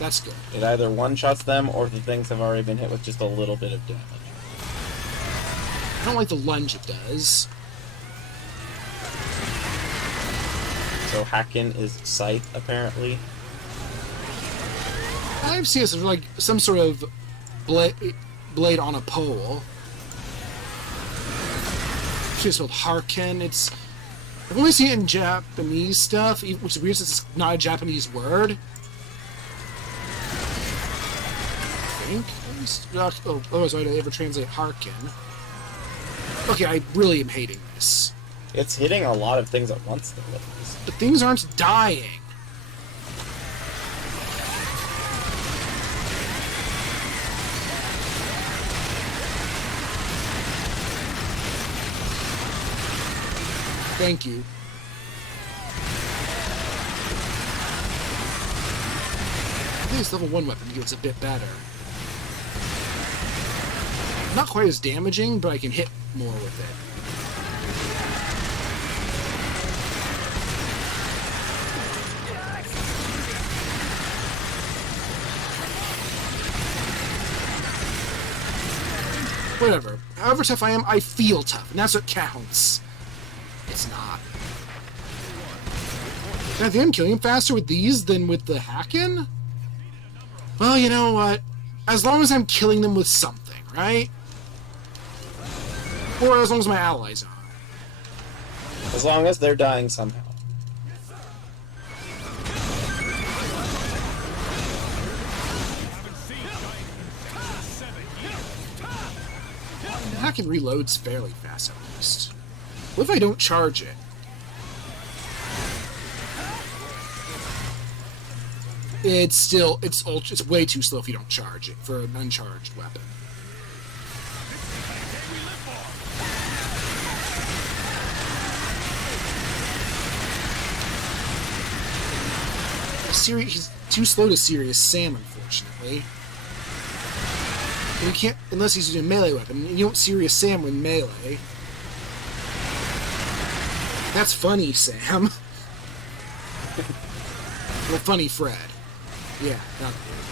That's good. It either one-shots them, or the things have already been hit with just a little bit of damage. I don't like the lunge it does. So Hakken is Scythe, apparently. I've seen this as like some sort of blade on a pole. It's called Harken. I've only seen it in Japanese stuff, which is weird since it's not a Japanese word. I think. Otherwise, why do they ever translate Harken? Okay, I really am hating this. It's hitting a lot of things at once, though. But things aren't dying. Thank you. I think this level 1 weapon gets a bit better. Not quite as damaging, but I can hit more with it. Whatever. However tough I am, I feel tough, and that's what counts. It's not. And I think I'm killing him faster with these than with the Hakken? Well, you know what? As long as I'm killing them with something, right? Or as long as my allies are. As long as they're dying somehow. Hakken reloads fairly fast, at least. What if I don't charge it? It's way too slow if you don't charge it for an uncharged weapon. He's too slow to Serious Sam, unfortunately. You can't, unless he's using a melee weapon. You don't Serious Sam with melee. That's funny, Sam. Well, funny Fred. Yeah, not good.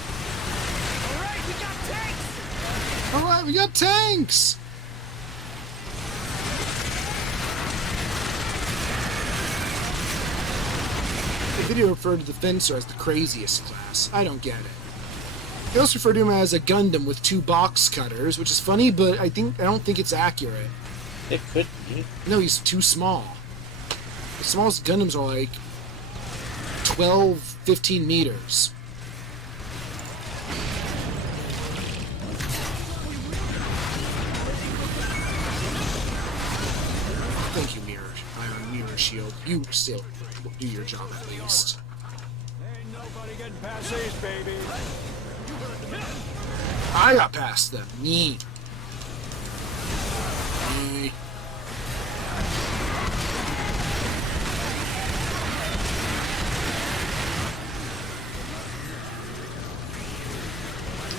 Alright, we got tanks! Alright, we got tanks! The video referred to the Fencer as the craziest class. I don't get it. They also refer to him as a Gundam with 2 box cutters, which is funny, but I don't think it's accurate. It could be. No, he's too small. The smallest Gundams are like 12, 15 meters. Thank you, Mirror Shield. You still do your job at least. Ain't nobody getting past these, baby. I got past them. Me.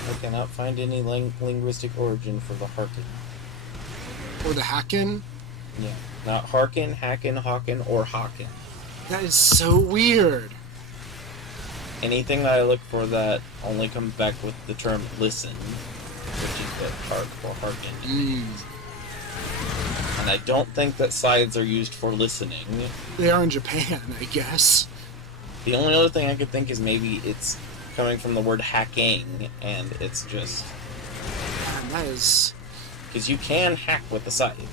I cannot find any linguistic origin for the Harken. Or the Hakken. Yeah. Not Harken, Hakken, Hawken, or Haken. That is so weird. Anything that I look for that only comes back with the term listen, which is what Hark or Harken means. And I don't think that sides are used for listening. They are in Japan, I guess. The only other thing I could think is maybe it's coming from the word hacking, and it's just... Man, that is... Because you can hack with the scythe.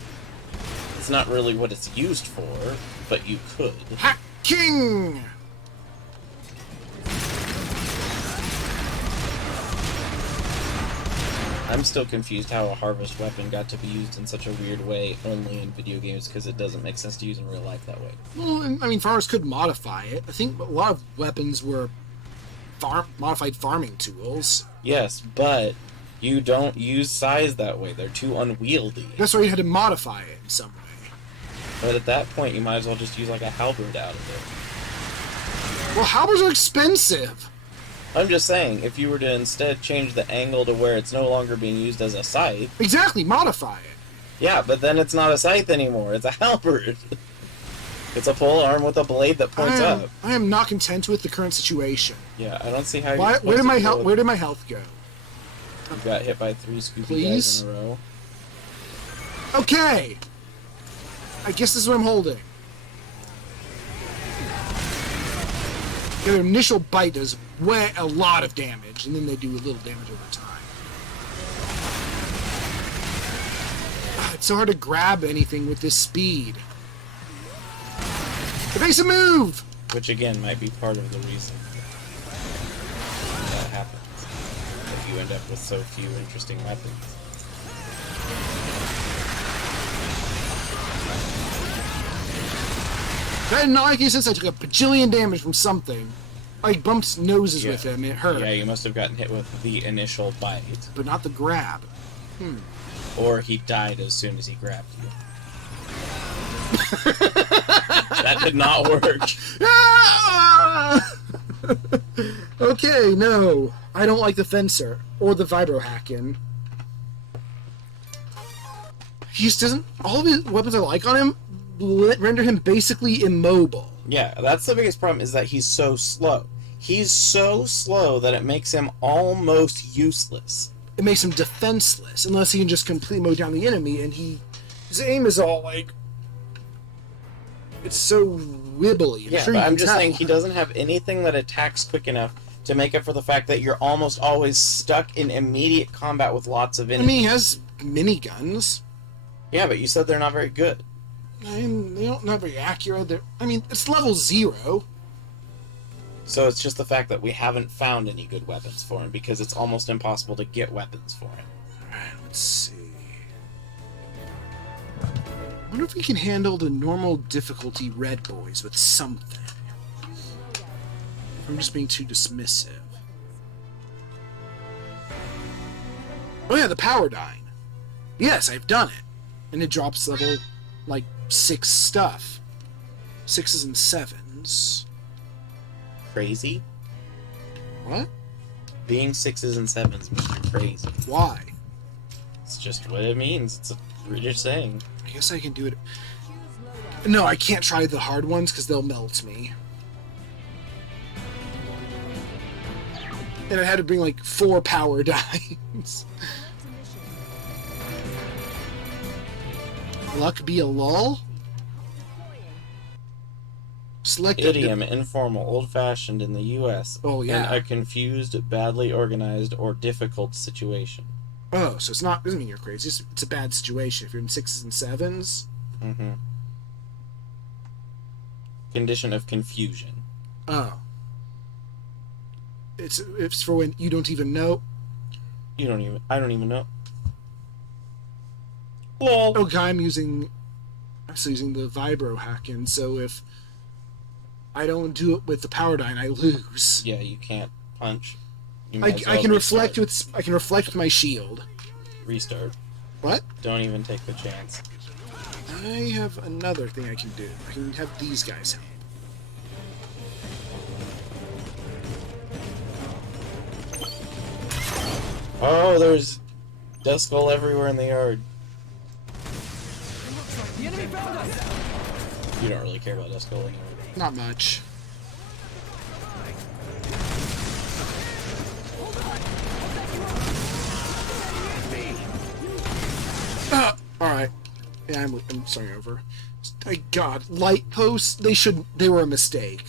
It's not really what it's used for, but you could. Hacking! I'm still confused how a harvest weapon got to be used in such a weird way only in video games, because it doesn't make sense to use in real life that way. Well, I mean, farmers could modify it. I think a lot of weapons were modified farming tools. Yes, but you don't use scythes that way. They're too unwieldy. That's why you had to modify it in some way. But at that point, you might as well just use like a halberd out of Well, halberds are expensive. it. I'm just saying, if you were to instead change the angle to where it's no longer being used as a scythe... Exactly, modify it. Yeah, but then it's not a scythe anymore. It's a halberd. It's a pole arm with a blade that points up. I am not content with the current situation. Yeah, I don't see how Why, you're where did my supposed to health? deal Where with- did my health go? You got hit by 3 Scooby Please? guys in a row. Okay. I guess this is what I'm holding. Their initial bite does a lot of damage, and then they do a little damage over time. It's so hard to grab anything with this speed. It makes a move! Which again might be part of the reason that happens. If you end up with so few interesting weapons. That did not make any sense. I took a bajillion damage from something. I bumped noses with him. It hurt. Yeah, you must have gotten hit with the initial bite. But not the grab. Or he died as soon as he grabbed you. That did not work. Ah! Okay, no. I don't like the Fencer. Or the Vibrohacken. He just doesn't... All of his weapons I like on him render him basically immobile. Yeah, that's the biggest problem, is that he's so slow. He's so slow that it makes him almost useless. It makes him defenseless, unless he can just completely mow down the enemy, and his aim is all, like... It's so wibbly. Yeah, sure but you I'm can just tell. saying he doesn't have anything that attacks quick enough to make up for the fact that you're almost always stuck in immediate combat with lots of I enemies. mean, he has miniguns. Yeah, but you said they're not very good. I mean, they're not very accurate. I mean, it's level 0. So it's just the fact that we haven't found any good weapons for him, because it's almost impossible to get weapons for him. Alright, let's see. I wonder if we can handle the normal difficulty red boys with something. I'm just being too dismissive. Oh yeah, the power dine. Yes, I've done it. And it drops level, like, 6 stuff. 6s and 7s. Crazy? What? Being 6s and 7s means you're crazy. Why? It's just what it means. It's a British saying. I guess I can do it. No, I can't try the hard ones because they'll melt me. And I had to bring like 4 power dimes. Luck be a lull? Select a Idiom, informal, old-fashioned in the U.S. Oh, yeah. In a confused, badly organized, or difficult situation. Oh, so it's not, doesn't mean you're crazy. It's a bad situation. If you're in 6s and 7s. Mm-hmm. Condition of confusion. Oh. It's for when you don't even know. I don't even know. Lol. Okay, I'm using the Vibrohacken, so if I don't do it with the power dine, I lose. Yeah, you can't punch. You I might as well can reflect restart. with my shield. Restart. What? Don't even take the chance. I have another thing I can do. I can have these guys help. Oh, there's Duskull everywhere in the yard. The enemy found us! You don't really care about Duskull anyway. Not much. Alright. Yeah, I'm starting over. God, light posts, they were a mistake.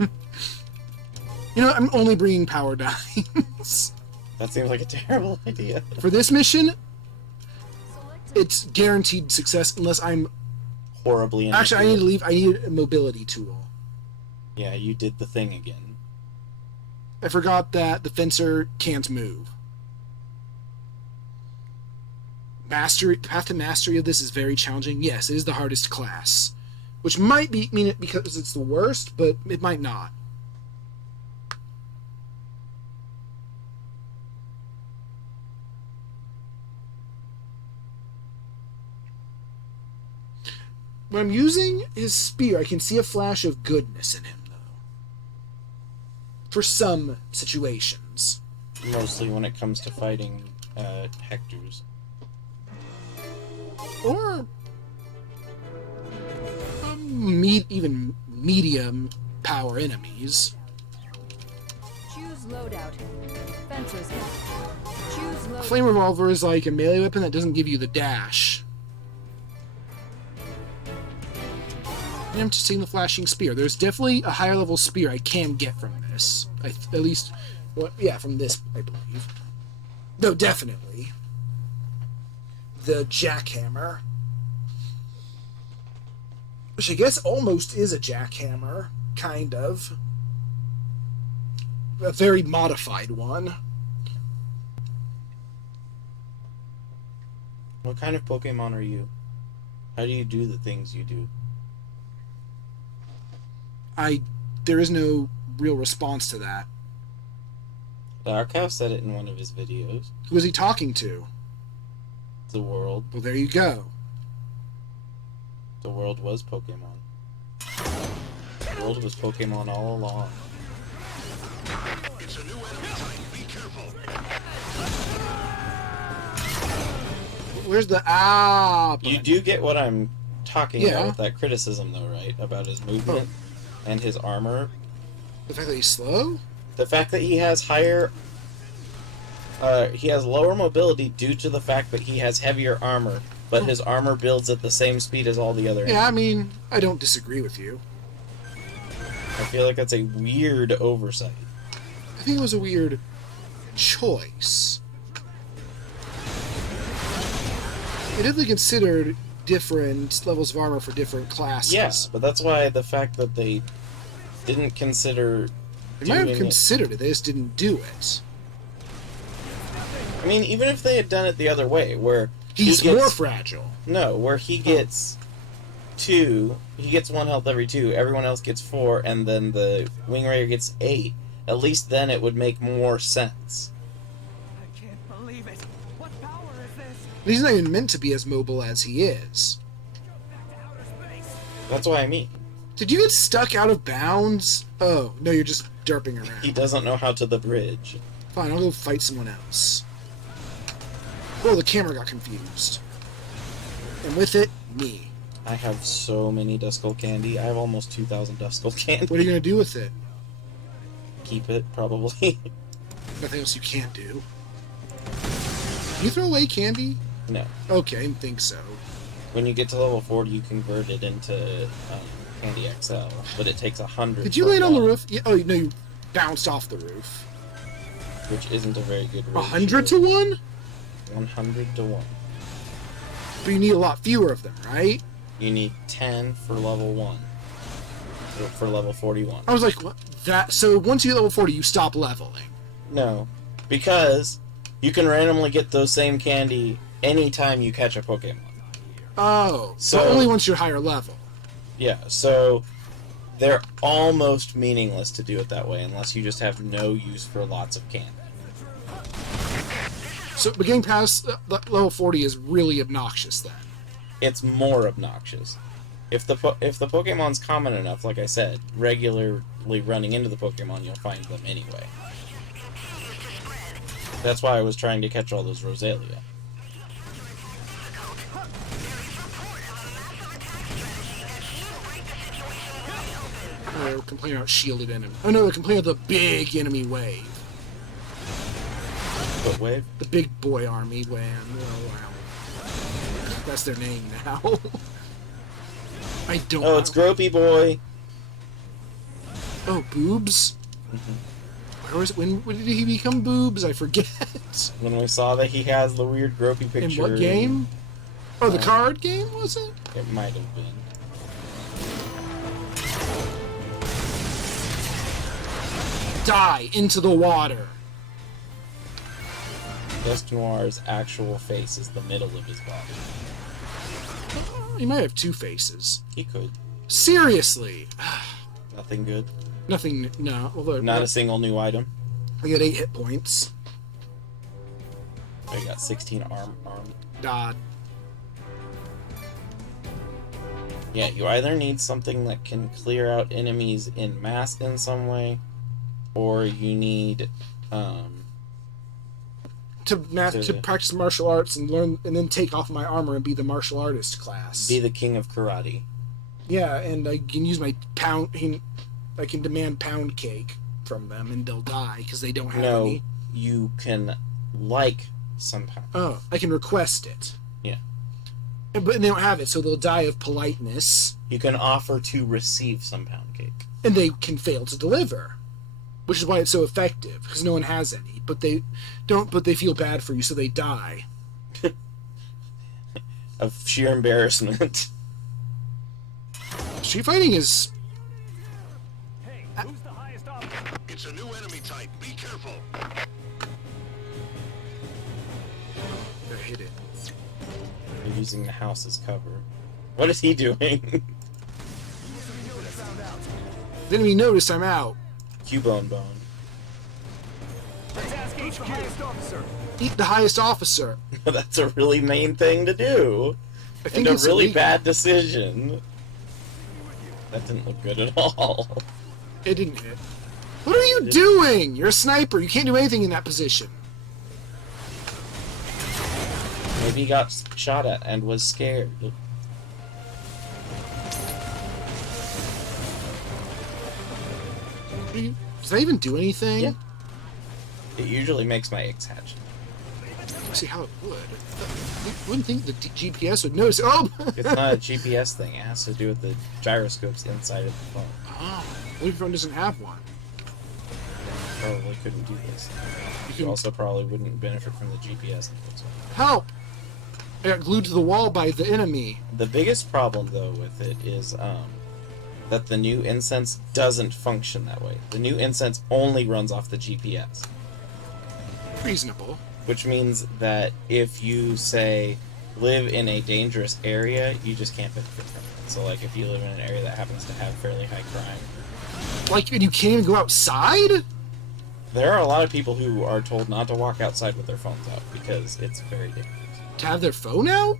You know, I'm only bringing power dimes. That seems like a terrible idea. For this mission, it's guaranteed success unless I'm... Horribly Actually, I need to inaccurate. leave. I need a mobility tool. Yeah, you did the thing again. I forgot that the fencer can't move. The path to mastery of this is very challenging. Yes, it is the hardest class. Which might mean it because it's the worst, but it might not. When I'm using his spear, I can see a flash of goodness in him, though. For some situations. Mostly when it comes to fighting Hectors. Or even medium power enemies. Choose loadout. Fencer's Hat. Choose loadout. Flame Revolver is like a melee weapon that doesn't give you the dash. And I'm just seeing the Flashing Spear. There's definitely a higher level spear I can get from this. At least, well, yeah, from this, I believe. No, definitely. The Jackhammer. Which I guess almost is a jackhammer, kind of. A very modified one. What kind of Pokemon are you? How do you do the things you do? There is no real response to that. Darkow said it in one of his videos. Who is he talking to? The world. Well, there you go. The world was Pokemon. The world was Pokemon all along. Where's the You do get what I'm talking Yeah. about with that criticism, though, right? About his movement and his armor. The fact that he's slow? The fact that he has he has lower mobility due to the fact that he has heavier armor, but his armor builds at the same speed as all the other Yeah, I enemies. mean, I don't disagree with you. I feel like that's a weird oversight. I think it was a weird choice. They definitely considered different levels of armor for different classes. Yes, but that's why the fact that they didn't consider They might have doing it- considered it, they just didn't do it. I mean, even if they had done it the other way, where He's he gets, more fragile. No, where he gets he gets 1 health every 2, everyone else gets 4, and then the Wing Raider gets 8. At least then it would make more sense. I can't believe it. What power is this? He's not even meant to be as mobile as he is. Back to outer space. That's what I mean. Did you get stuck out of bounds? Oh, no, you're just derping around. He doesn't know how to the bridge. Fine, I'll go fight someone else. Oh, the camera got confused. And with it, me. I have so many Duskull candy. I have almost 2,000 Duskull candy. What are you going to do with it? Keep it, probably. Nothing else you can't do. Can you throw away candy? No. Okay, I didn't think so. When you get to level 40, you convert it into Candy XL, but it takes 100. Did you per land on the one, roof? Yeah, oh, no, you bounced off the roof. Which isn't a very good ratio. 100 to 1? 100 to 1. But you need a lot fewer of them, right? You need 10 for level 1. For level 41. I was like, what? That? So once you hit level 40, you stop leveling. No. Because you can randomly get those same candy anytime you catch a Pokemon. Oh, so So- only once you're higher level. Yeah, so they're almost meaningless to do it that way unless you just have no use for lots of candy. So, but getting past level 40 is really obnoxious then. It's more obnoxious. If the Pokemon's common enough, like I said, regularly running into the Pokemon, you'll find them anyway. That's why I was trying to catch all those Roselia. Or complain about shielded enemy. Oh no, they complain about the big enemy wave. But wave? The big boy army wave. Oh, wow. That's their name now. I don't Oh, it's Gropey Boy! Oh, boobs? Where was it? When did he become boobs? I forget. When we saw that he has the weird Gropey In picture. what game? Oh, the card game, was it? It might have been. Die into the water. Dusknoir's actual face is the middle of his body. He might have two faces. He could. Seriously. Nothing good. Nothing, no. Although, Not a single new item. I got 8 hit points. I got 16 arm. Dod. Yeah, you either need something that can clear out enemies in mass in some way, or you need, To To- practice martial arts and learn, and then take off my armor and be the martial artist class. be the king of karate. Yeah, and I can use my pound. I can demand pound cake from them, and they'll die because they don't have No, any. you can like some pound. Oh, I can request it. Yeah. But they don't have it, so they'll die of politeness, You can offer to receive some pound cake. and they can fail to deliver, which is why it's so effective because no one has any. But they don't. But they feel bad for you, so they die. Of sheer embarrassment. Street fighting is. Hey, who's the highest officer? It's a new enemy type. Be careful. I hit it. You're using the house as cover. What is he doing? Didn't even notice I'm out. Cubone bone. Let's ask who's the highest officer. Eat the highest officer. That's a really main thing to do. I think And a it's really illegal. bad decision. That didn't look good at all. It didn't hit. What are you doing? You're a sniper. You can't do anything in that position. Maybe he got shot at and was scared. Does that even do anything? Yeah. It usually makes my eggs hatch. Let's see how it would. You wouldn't think the GPS would notice. Oh! It's not a GPS thing. It has to do with the gyroscopes inside of the phone. Oh, what if your phone doesn't have one? Probably couldn't do this. You You can also probably wouldn't benefit from the GPS. help. I got glued to the wall by the enemy. The biggest problem, though, with it is that the new incense doesn't function that way. The new incense only runs off the GPS, Reasonable. which means that if you, say, live in a dangerous area, you just can't benefit from it. So, like, if you live in an area that happens to have fairly high crime, Like, and you can't even go outside? there are a lot of people who are told not to walk outside with their phones out because it's very dangerous. To have their phone out?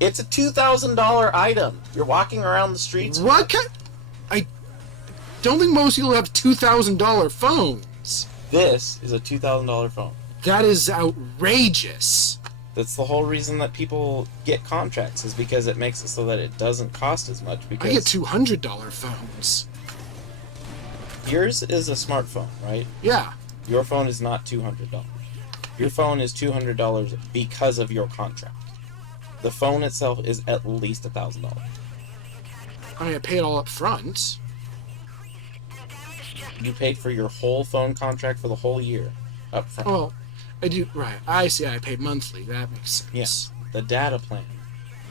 It's a $2,000 item. You're walking around the streets. What kind? I don't think most people have $2,000 phones. This is a $2,000 phone. That is outrageous. That's the whole reason that people get contracts, is because it makes it so that it doesn't cost as much. I Because get $200 phones. yours is a smartphone, right? Yeah. Your phone is not $200. Your phone is $200 because of your contract. The phone itself is at least $1,000. I mean, I pay it all up front. You paid for your whole phone contract for the whole year up front. Well, I do. Right. I see. I pay monthly. That makes sense. Yes. The data plan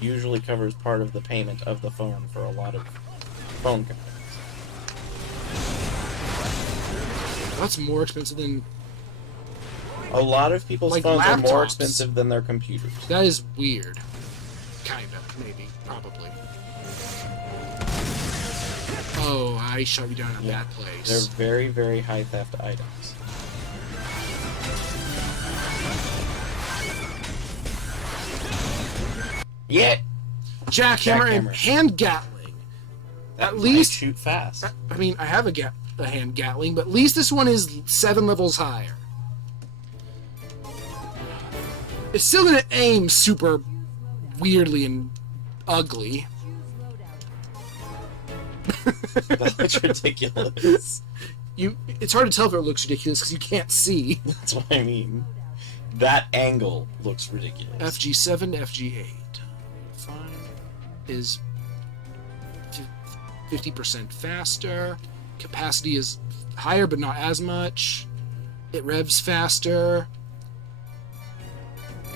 usually covers part of the payment of the phone for a lot of phone companies. That's more expensive than. A lot of people's Like phones are more laptops. expensive than their computers. That is weird. Kinda. Maybe. Probably. Oh, I shut you down at Yeah. that place. They're very, very high theft items. Yeah! Jackhammer and Jackhammer. hand gatling. That At might least- shoot fast. I mean, I have a hand gatling, but at least this one is 7 levels higher. It's still gonna aim super weirdly and ugly. That looks ridiculous. It's hard to tell if it looks ridiculous because you can't see. That's what I mean. That angle looks ridiculous. FG7 to FG8. Fine. Is 50% faster. Capacity is higher, but not as much. It revs faster.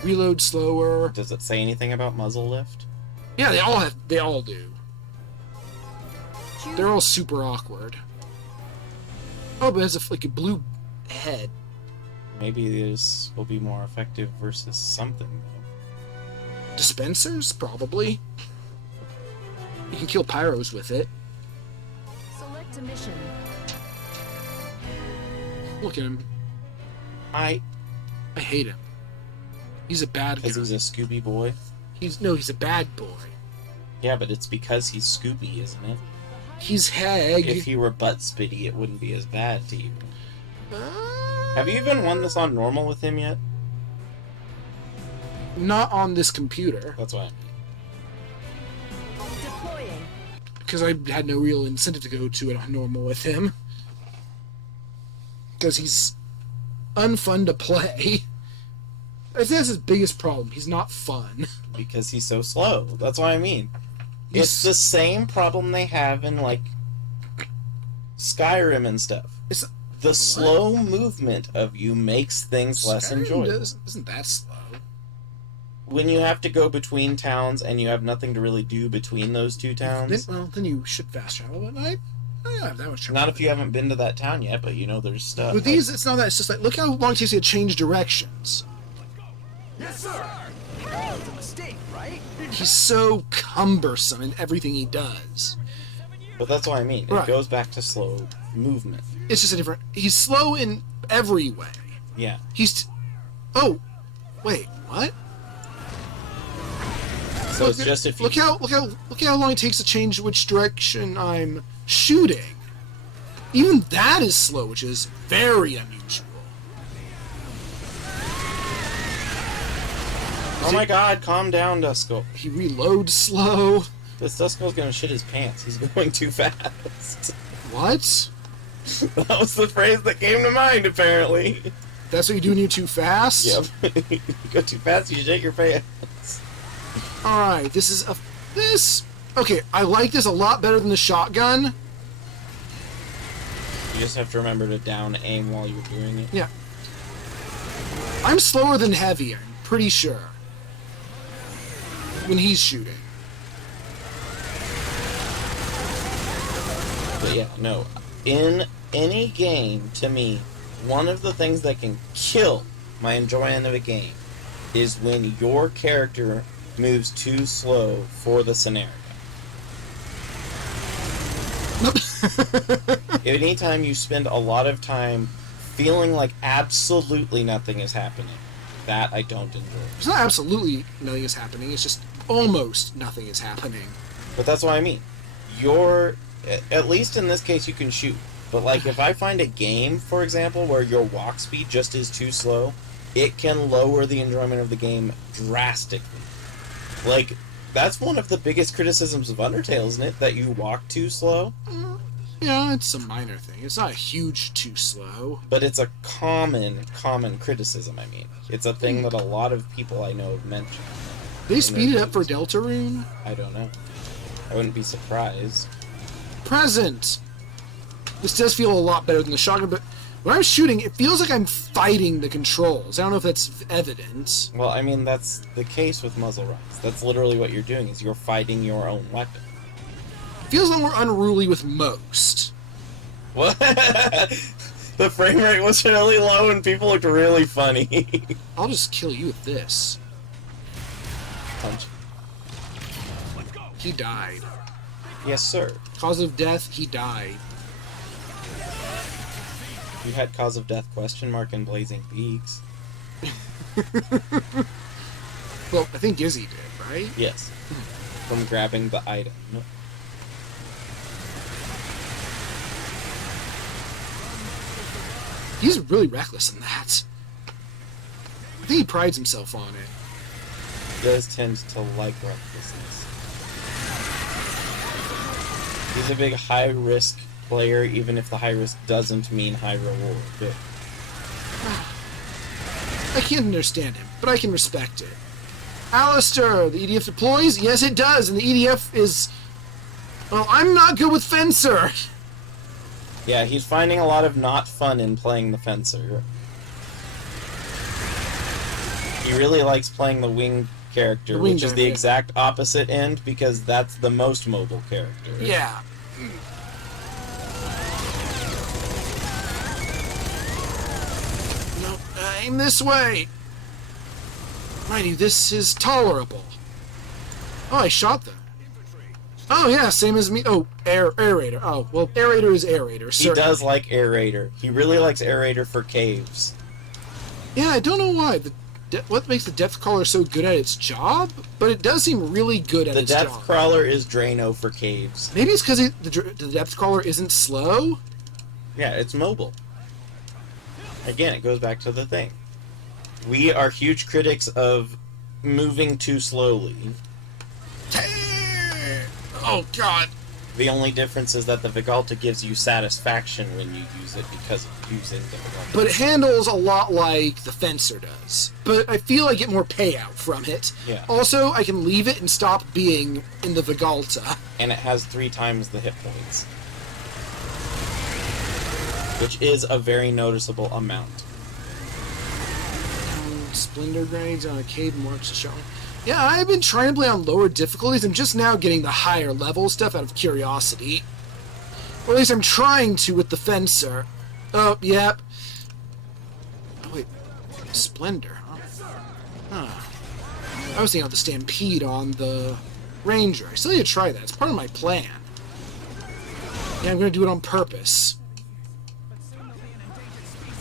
Reload slower. Does it say anything about muzzle lift? Yeah, they all do. They're all super awkward. Oh, but it has like a blue head. Maybe this will be more effective versus something, though. Dispensers? Probably. You can kill pyros with it. Select a mission. Look at him. I I hate him. He's a bad guy. Because he's a Scooby boy? He's a bad boy. Yeah, but it's because he's Scooby, isn't it? He's Hag. If he were Butt Spitty, it wouldn't be as bad to you. Uh, Have you even won this on normal with him yet? Not on this computer. That's why. Deploying. because I had no real incentive to go to a normal with him. Because he's unfun to play. I think that's his biggest problem. He's not fun. Because he's so slow. That's what I mean. He's- It's the same problem they have in, like, Skyrim and stuff. It's The slow movement of you makes things less Skyrim enjoyable. isn't that slow? When you have to go between towns and you have nothing to really do between those two towns. Then you should fast travel, but I don't have that much trouble. Not if you haven't been to that town yet, but you know there's stuff. With these, it's not that. It's just like, look how long it takes you to change directions. Yes, sir. It's a mistake, right? He's so cumbersome in everything he does. But that's what I mean. It Right. goes back to slow movement. It's just a different. He's slow in every way. Yeah. Oh, wait, what? So it's just if you look how long it takes to change which direction I'm shooting. Even that is slow, which is very unusual. Oh my god, calm down, Duskull. He reloads slow. This Duskull's gonna shit his pants. He's going too fast. What? That was the phrase that came to mind, apparently. That's what you do when you're too fast? Yep. You go too fast, you shit your pants. Alright, this. Okay, I like this a lot better than the shotgun. You just have to remember to down aim while you're doing it. Yeah. I'm slower than Heavy, I'm pretty sure. When he's shooting. But yeah, no. In any game, to me, one of the things that can kill my enjoyment of a game is when your character moves too slow for the scenario. Anytime you spend a lot of time feeling like absolutely nothing is happening, that I don't enjoy. It's not absolutely nothing is happening, it's just almost nothing is happening. But that's what I mean. At least in this case, you can shoot. But, like, if I find a game, for example, where your walk speed just is too slow, it can lower the enjoyment of the game drastically. Like, that's one of the biggest criticisms of Undertale, isn't it? That you walk too slow? Yeah, it's a minor thing. It's not a huge too slow. But it's a common criticism, I mean. It's a thing that a lot of people I know have mentioned. They speed it up for Deltarune? I don't know. I wouldn't be surprised. Present! This does feel a lot better than the shotgun, but when I'm shooting, it feels like I'm fighting the controls. I don't know if that's evident. Well, I mean, that's the case with Muzzle Rise. That's literally what you're doing, is you're fighting your own weapon. It feels a little more unruly with most. What? The frame rate was really low and people looked really funny. I'll just kill you with this. Punch. He died. Yes, sir. Cause of death, he died. You had cause of death question mark and blazing beaks. Well, I think Gizzy did, right? Yes. From grabbing the item. He's really reckless in that. I think he prides himself on it. He does tend to like recklessness. He's a big high-risk player, even if the high risk doesn't mean high reward. But I can't understand him, but I can respect it. Alistair, the EDF deploys? Yes, it does, and the EDF is... Well, I'm not good with Fencer. yeah, he's finding a lot of not fun in playing the Fencer. He really likes playing the wing character, The wing which is guy, the yeah. exact opposite end, because that's the most mobile character. Yeah. No, aim this way. Righty, this is tolerable. Oh, I shot them. Oh, yeah, same as me. Oh, aerator. Oh, well, aerator is aerator. He Certainly. does like Aerator. He really likes Aerator for caves. Yeah, I don't know why. What makes the Depth Crawler so good at its job? But it does seem really good at The its Depth job. Crawler is Drano for caves. Maybe it's because the Depth Crawler isn't slow? Yeah, it's mobile. Again, it goes back to the thing. We are huge critics of moving too slowly. Oh, God. The only difference is that the Vigalta gives you satisfaction when you use it because of using the Vigalta. But it handles a lot like the Fencer does. But I feel I get more payout from it. Yeah. Also, I can leave it and stop being in the Vigalta. And it has 3 times the hit points. Which is a very noticeable amount. Splendor grenades on arcade marks to show. Yeah, I've been trying to play on lower difficulties. I'm just now getting the higher level stuff out of curiosity. Or at least I'm trying to with the Fencer. Oh, yep. Oh, wait. Splendor, huh? I was thinking of the Stampede on the Ranger. I still need to try that. It's part of my plan. Yeah, I'm going to do it on purpose.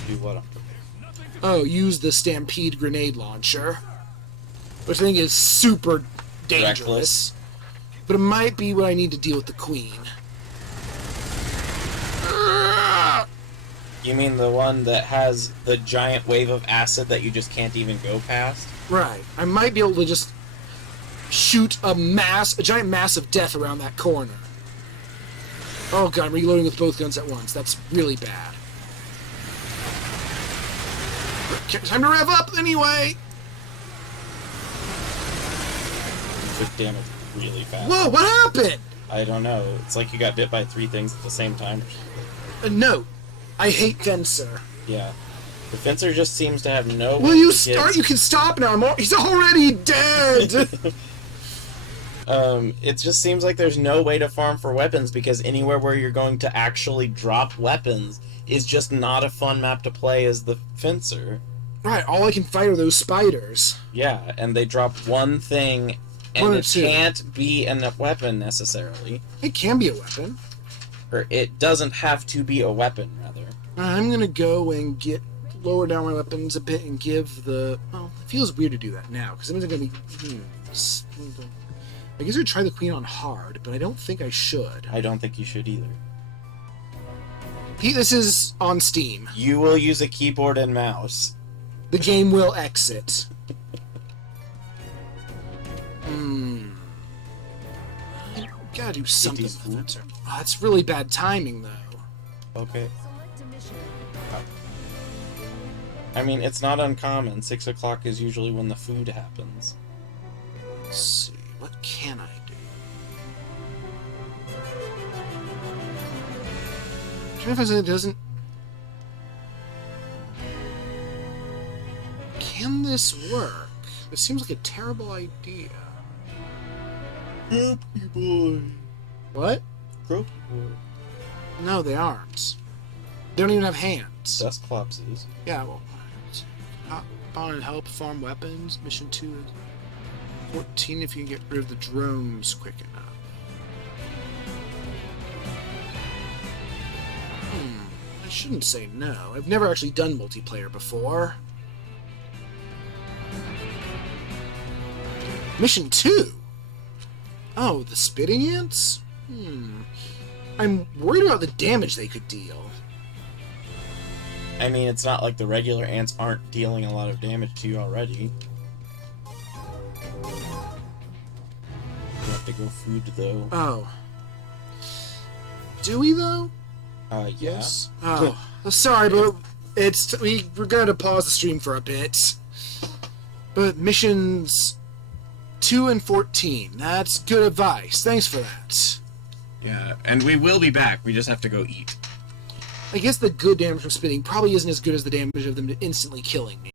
Do what on purpose? Oh, use the Stampede grenade launcher. Which I think is super dangerous. Reckless. But it might be what I need to deal with the Queen. You mean the one that has the giant wave of acid that you just can't even go past? Right. I might be able to just shoot a giant mass of death around that corner. Oh god, I'm reloading with both guns at once. That's really bad. Time to rev up anyway! Took damage really fast. Whoa, what happened? I don't know. It's like you got bit by 3 things at the same time. No. I hate Fencer. Yeah. The Fencer just seems to have no... Will you start? You can stop now. He's already dead! It just seems like there's no way to farm for weapons because anywhere where you're going to actually drop weapons is just not a fun map to play as the Fencer. Right, all I can fight are those spiders. Yeah, and they drop one thing, and One or it two. can't be a weapon necessarily. It can be a weapon. Or it doesn't have to be a weapon, rather. I'm gonna go and lower down my weapons a bit and give the... Well, it feels weird to do that now, because I'm gonna be... I guess I'd try the Queen on hard, but I don't think I should. I don't think you should either. This is on Steam. You will use a keyboard and mouse. The game will exit. Gotta do something with the Fencer. Oh, that's really bad timing, though. Okay. Select a mission. I mean, it's not uncommon. 6 o'clock is usually when the food happens. Let's see. What can I do? I'm trying to find something that doesn't... Can this work? This seems like a terrible idea. Grumpy boy. What? Grumpy boy. No, they aren't. They don't even have hands. Dustclops is. Yeah, well... Hop on and help farm weapons. Mission 2 is 14 if you can get rid of the drones quick enough. I shouldn't say no. I've never actually done multiplayer before. Mission 2? Oh, the spitting ants? I'm worried about the damage they could deal. I mean, it's not like the regular ants aren't dealing a lot of damage to you already. You have to go food, though. Oh. Do we, though? Yes. Oh, sorry, but we're going to pause the stream for a bit. But missions 2 and 14, that's good advice. Thanks for that. Yeah, and we will be back. We just have to go eat. I guess the good damage from spitting probably isn't as good as the damage of them instantly killing me.